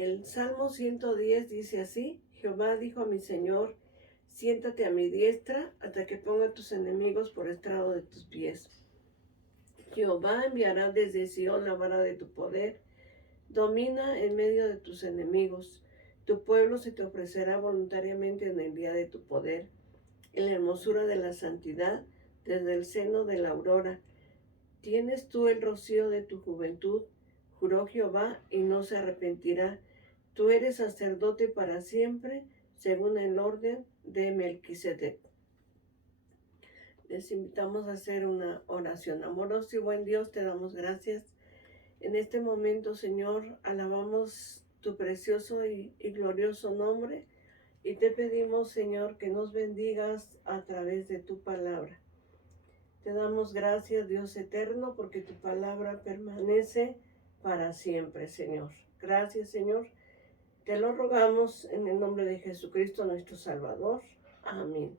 El Salmo 110 dice así: Jehová dijo a mi Señor, siéntate a mi diestra hasta que ponga tus enemigos por estrado de tus pies. Jehová enviará desde Sión la vara de tu poder, domina en medio de tus enemigos. Tu pueblo se te ofrecerá voluntariamente en el día de tu poder, en la hermosura de la santidad, desde el seno de la aurora. Tienes tú el rocío de tu juventud, juró Jehová, y no se arrepentirá. Tú eres sacerdote para siempre, según el orden de Melquisedec. Les invitamos a hacer una oración. Amoroso y buen Dios, te damos gracias. En este momento, Señor, alabamos tu precioso y glorioso nombre y te pedimos, Señor, que nos bendigas a través de tu palabra. Te damos gracias, Dios eterno, porque tu palabra permanece para siempre, Señor. Gracias, Señor. Te lo rogamos en el nombre de Jesucristo, nuestro Salvador. Amén.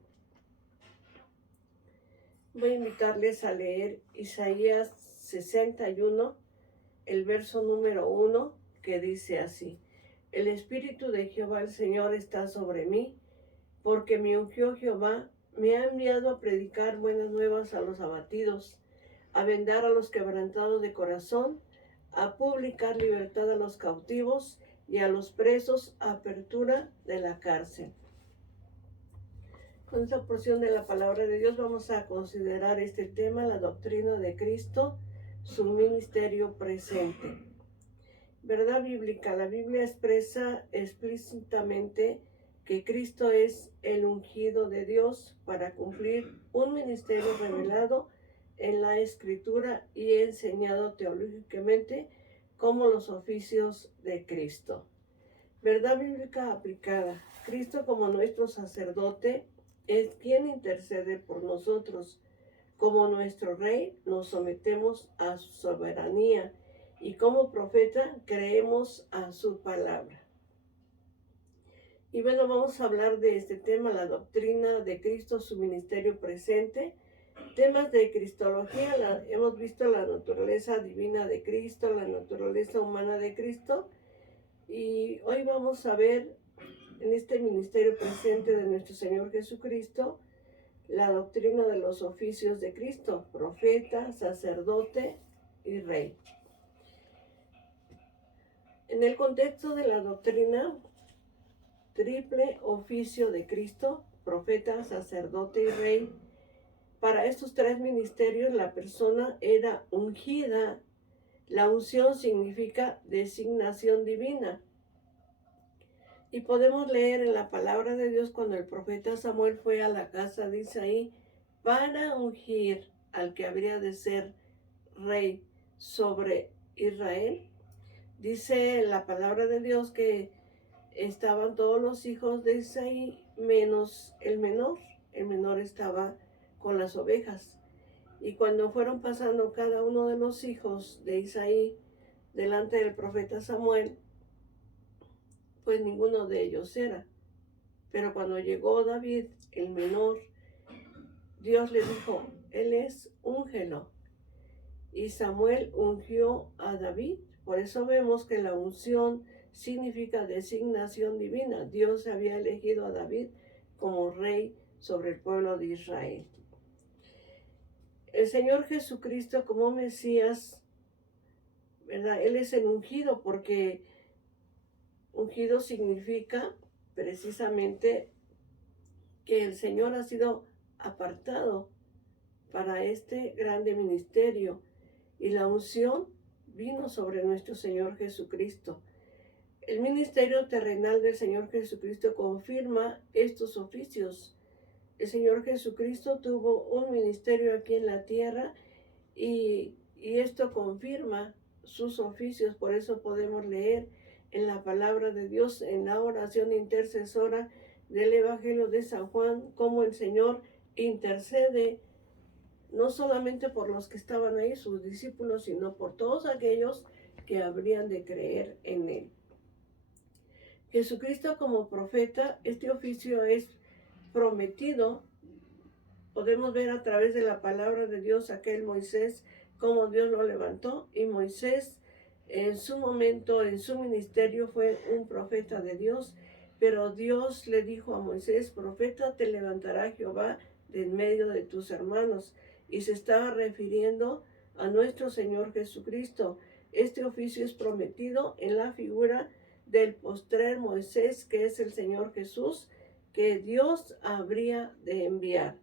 Voy a invitarles a leer Isaías 61, el verso número 1, que dice así: El Espíritu de Jehová el Señor está sobre mí, porque me ungió Jehová, me ha enviado a predicar buenas nuevas a los abatidos, a vendar a los quebrantados de corazón, a publicar libertad a los cautivos y a los presos, apertura de la cárcel. Con esta porción de la palabra de Dios vamos a considerar este tema: la doctrina de Cristo, su ministerio presente. Verdad bíblica. La Biblia expresa explícitamente que Cristo es el ungido de Dios para cumplir un ministerio revelado en la Escritura y enseñado teológicamente como los oficios de Cristo. Verdad bíblica aplicada. Cristo, como nuestro sacerdote, es quien intercede por nosotros. Como nuestro Rey, nos sometemos a su soberanía y como profeta creemos a su palabra. Y bueno, vamos a hablar de este tema: la doctrina de Cristo, su ministerio presente. Temas de cristología. Hemos visto la naturaleza divina de Cristo, la naturaleza humana de Cristo, y hoy vamos a ver en este ministerio presente de nuestro Señor Jesucristo la doctrina de los oficios de Cristo: profeta, sacerdote y rey. En el contexto de la doctrina, triple oficio de Cristo, profeta, sacerdote y rey, para estos tres ministerios la persona era ungida. La unción significa designación divina. Y podemos leer en la palabra de Dios cuando el profeta Samuel fue a la casa de Isaí para ungir al que habría de ser rey sobre Israel. Dice la palabra de Dios que estaban todos los hijos de Isaí menos el menor. El menor estaba con las ovejas. Y cuando fueron pasando cada uno de los hijos de Isaí delante del profeta Samuel, pues ninguno de ellos era. Pero cuando llegó David, el menor, Dios le dijo: él es, úngelo. Y Samuel ungió a David. Por eso vemos que la unción significa designación divina. Dios había elegido a David como rey sobre el pueblo de Israel. El Señor Jesucristo como Mesías, ¿verdad? Él es el ungido, porque ungido significa precisamente que el Señor ha sido apartado para este grande ministerio, y la unción vino sobre nuestro Señor Jesucristo. El ministerio terrenal del Señor Jesucristo confirma estos oficios. El Señor Jesucristo tuvo un ministerio aquí en la tierra y esto confirma sus oficios. Por eso podemos leer en la palabra de Dios, en la oración intercesora del Evangelio de San Juan, cómo el Señor intercede no solamente por los que estaban ahí, sus discípulos, sino por todos aquellos que habrían de creer en Él. Jesucristo como profeta, este oficio es prometido. Podemos ver a través de la palabra de Dios aquel Moisés, cómo Dios lo levantó, y Moisés en su momento, en su ministerio, fue un profeta de Dios, pero Dios le dijo a Moisés: profeta te levantará Jehová de en medio de tus hermanos. Y se estaba refiriendo a nuestro Señor Jesucristo. Este oficio es prometido en la figura del postrer Moisés, que es el Señor Jesús, que Dios habría de enviar.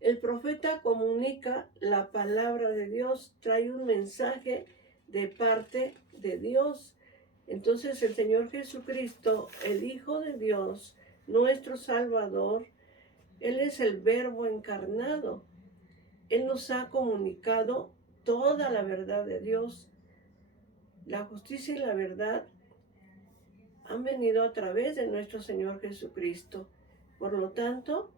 El profeta comunica la palabra de Dios, trae un mensaje de parte de Dios. Entonces el Señor Jesucristo, el Hijo de Dios, nuestro Salvador, Él es el Verbo encarnado. Él nos ha comunicado toda la verdad de Dios. La justicia y la verdad han venido a través de nuestro Señor Jesucristo. Por lo tanto,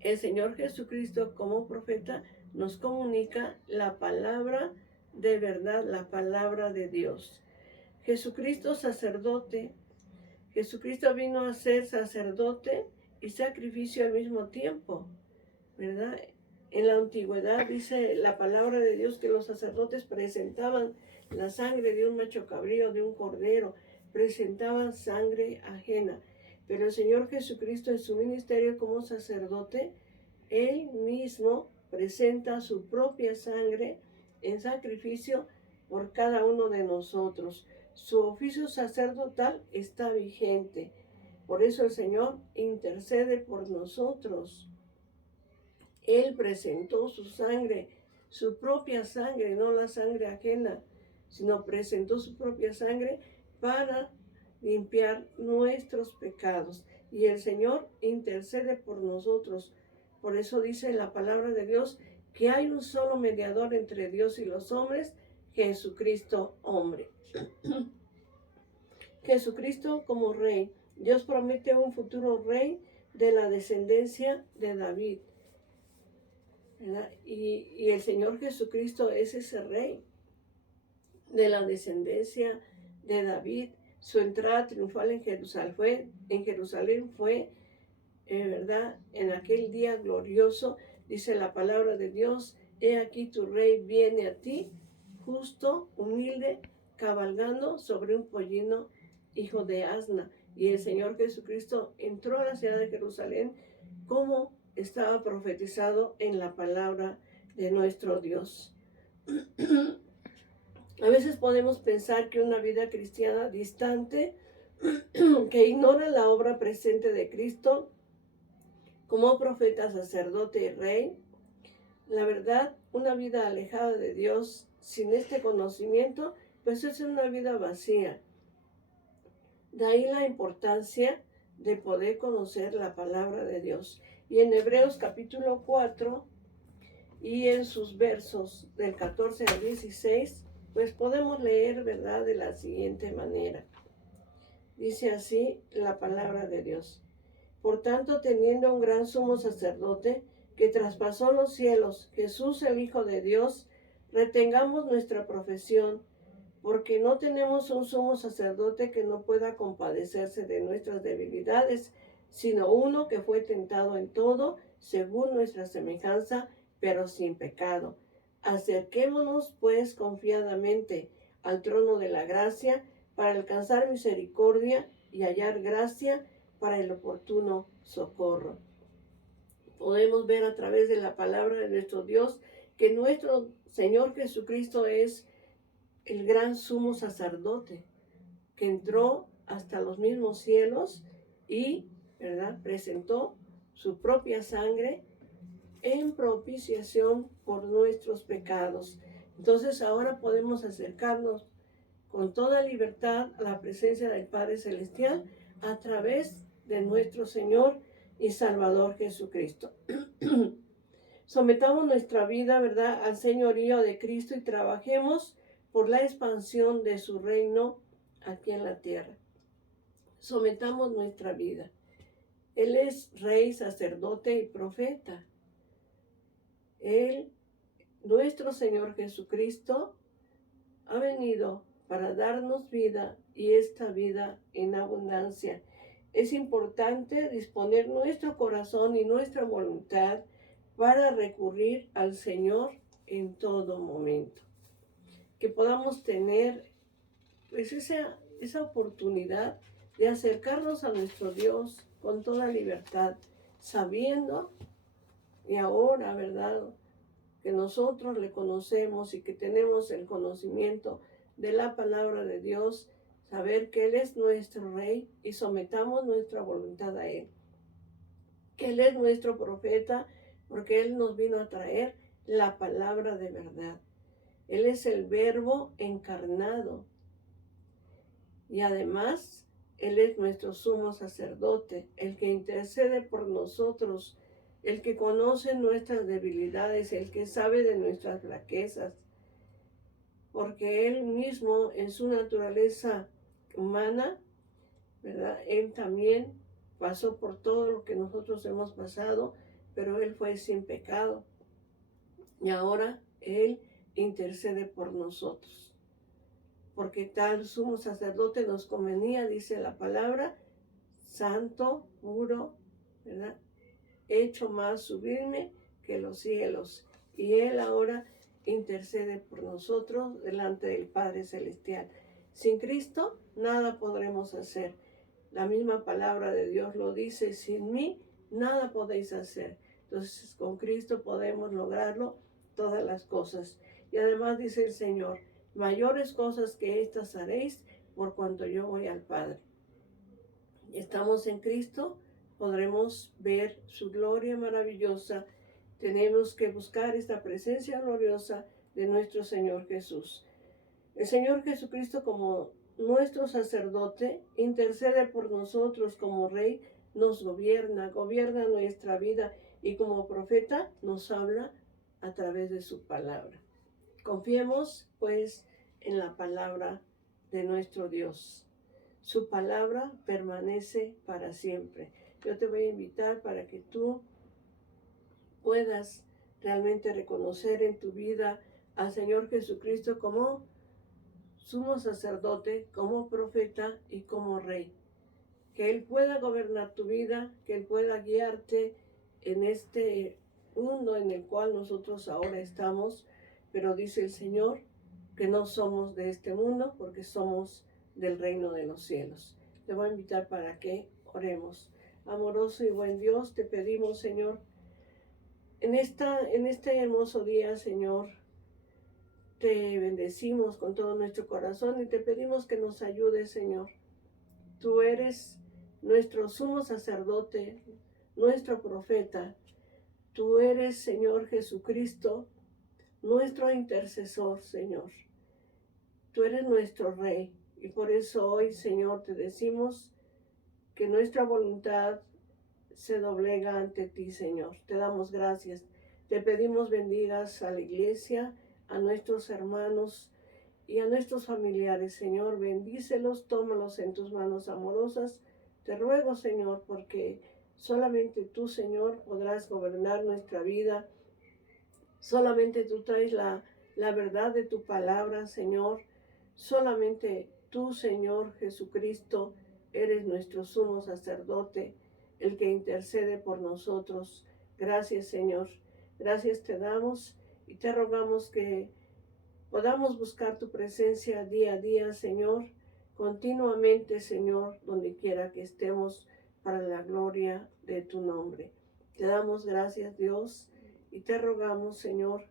el Señor Jesucristo como profeta nos comunica la palabra de verdad, la palabra de Dios. Jesucristo sacerdote. Jesucristo vino a ser sacerdote y sacrificio al mismo tiempo, ¿verdad? En la antigüedad dice la palabra de Dios que los sacerdotes presentaban la sangre de un macho cabrío, de un cordero, presentaban sangre ajena. Pero el Señor Jesucristo en su ministerio como sacerdote, Él mismo presenta su propia sangre en sacrificio por cada uno de nosotros. Su oficio sacerdotal está vigente. Por eso el Señor intercede por nosotros. Él presentó su sangre, su propia sangre, no la sangre ajena, sino presentó su propia sangre para limpiar nuestros pecados. Y el Señor intercede por nosotros. Por eso dice la palabra de Dios que hay un solo mediador entre Dios y los hombres, Jesucristo hombre. Jesucristo como rey. Dios promete un futuro rey de la descendencia de David. Y el Señor Jesucristo es ese rey de la descendencia de David. Su entrada triunfal en Jerusalén fue, ¿verdad? En aquel día glorioso, dice la palabra de Dios: he aquí tu rey viene a ti, justo, humilde, cabalgando sobre un pollino, hijo de asna. Y el Señor Jesucristo entró a la ciudad de Jerusalén como estaba profetizado en la palabra de nuestro Dios. A veces podemos pensar que una vida cristiana distante, que ignora la obra presente de Cristo como profeta, sacerdote y rey, la verdad, una vida alejada de Dios sin este conocimiento, pues es una vida vacía. De ahí la importancia de poder conocer la palabra de Dios. Y en Hebreos capítulo 4 y en sus versos del 14 al 16, pues podemos leer, ¿verdad?, de la siguiente manera. Dice así la palabra de Dios: por tanto, teniendo un gran sumo sacerdote que traspasó los cielos, Jesús el Hijo de Dios, retengamos nuestra profesión, porque no tenemos un sumo sacerdote que no pueda compadecerse de nuestras debilidades, sino uno que fue tentado en todo, según nuestra semejanza, pero sin pecado. Acerquémonos, pues, confiadamente al trono de la gracia, para alcanzar misericordia y hallar gracia para el oportuno socorro. Podemos ver a través de la palabra de nuestro Dios que nuestro Señor Jesucristo es el gran sumo sacerdote que entró hasta los mismos cielos y, ¿verdad?, presentó su propia sangre en propiciación por nuestros pecados. Entonces ahora podemos acercarnos con toda libertad a la presencia del Padre Celestial a través de nuestro Señor y Salvador Jesucristo. Sometamos nuestra vida, ¿verdad?, al señorío de Cristo y trabajemos por la expansión de su reino aquí en la tierra. Sometamos nuestra vida. Él es rey, sacerdote y profeta. Él, nuestro Señor Jesucristo, ha venido para darnos vida y esta vida en abundancia. Es importante disponer nuestro corazón y nuestra voluntad para recurrir al Señor en todo momento. que podamos tener pues esa oportunidad de acercarnos a nuestro Dios con toda libertad, sabiendo y ahora, ¿verdad?, que nosotros le conocemos y que tenemos el conocimiento de la palabra de Dios, saber que Él es nuestro Rey y sometamos nuestra voluntad a Él, que Él es nuestro profeta, porque Él nos vino a traer la palabra de verdad. Él es el Verbo encarnado y además Él es nuestro sumo sacerdote, el que intercede por nosotros, el que conoce nuestras debilidades, el que sabe de nuestras flaquezas, porque Él mismo en su naturaleza humana, ¿verdad? Él también pasó por todo lo que nosotros hemos pasado, pero Él fue sin pecado. Y ahora Él intercede por nosotros. Porque tal sumo sacerdote nos convenía, dice la palabra, santo, puro, ¿verdad?, hecho más sublime que los cielos. Y Él ahora intercede por nosotros delante del Padre Celestial. Sin Cristo nada podremos hacer. La misma palabra de Dios lo dice, sin mí nada podéis hacer. Entonces con Cristo podemos lograrlo todas las cosas. Y además dice el Señor, mayores cosas que estas haréis por cuanto yo voy al Padre. Estamos en Cristo, podremos ver su gloria maravillosa. Tenemos que buscar esta presencia gloriosa de nuestro Señor Jesús. El Señor Jesucristo, como nuestro sacerdote, intercede por nosotros como Rey, nos gobierna nuestra vida y como profeta nos habla a través de su palabra. Confiemos pues en la palabra de nuestro Dios. Su palabra permanece para siempre. Yo te voy a invitar para que tú puedas realmente reconocer en tu vida al Señor Jesucristo como sumo sacerdote, como profeta y como Rey. Que Él pueda gobernar tu vida, que Él pueda guiarte en este mundo en el cual nosotros ahora estamos. Pero dice el Señor que no somos de este mundo porque somos del reino de los cielos. Te voy a invitar para que oremos. Amoroso y buen Dios, te pedimos, Señor, en este hermoso día, Señor, te bendecimos con todo nuestro corazón y te pedimos que nos ayudes, Señor. Tú eres nuestro sumo sacerdote, nuestro profeta. Tú eres, Señor Jesucristo, nuestro intercesor, Señor. Tú eres nuestro Rey. Y por eso hoy, Señor, te decimos que nuestra voluntad se doblega ante ti, Señor. Te damos gracias. Te pedimos bendigas a la iglesia, a nuestros hermanos y a nuestros familiares, Señor. Bendícelos, tómalos en tus manos amorosas. Te ruego, Señor, porque solamente tú, Señor, podrás gobernar nuestra vida. Solamente tú traes la verdad de tu palabra, Señor. Solamente tú, Señor Jesucristo, eres nuestro sumo sacerdote, el que intercede por nosotros. Gracias, Señor. Gracias te damos y te rogamos que podamos buscar tu presencia día a día, Señor, continuamente, Señor, donde quiera que estemos, para la gloria de tu nombre. Te damos gracias, Dios, y te rogamos, Señor,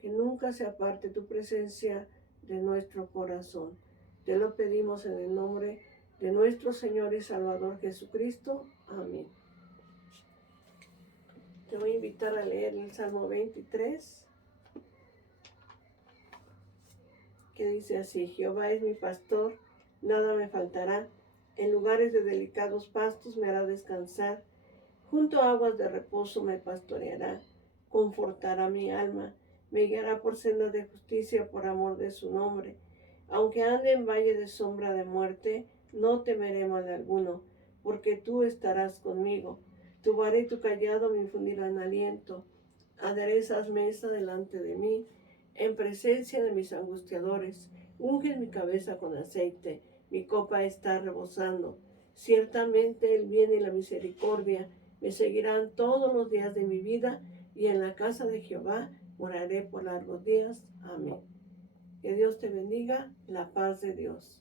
que nunca se aparte tu presencia de nuestro corazón. Te lo pedimos en el nombre de nuestro Señor y Salvador Jesucristo. Amén. Te voy a invitar a leer el Salmo 23, que dice así: Jehová es mi pastor, nada me faltará. En lugares de delicados pastos me hará descansar. Junto a aguas de reposo me pastoreará. Confortará mi alma. Me guiará por sendas de justicia por amor de su nombre. Aunque ande en valle de sombra de muerte, no temeré mal alguno, porque tú estarás conmigo. Tu vara y tu cayado me infundirán aliento. Aderezas mesa delante de mí, en presencia de mis angustiadores. Unges mi cabeza con aceite, mi copa está rebosando. Ciertamente el bien y la misericordia me seguirán todos los días de mi vida, y en la casa de Jehová moraré por largos días. Amén. Que Dios te bendiga, la paz de Dios.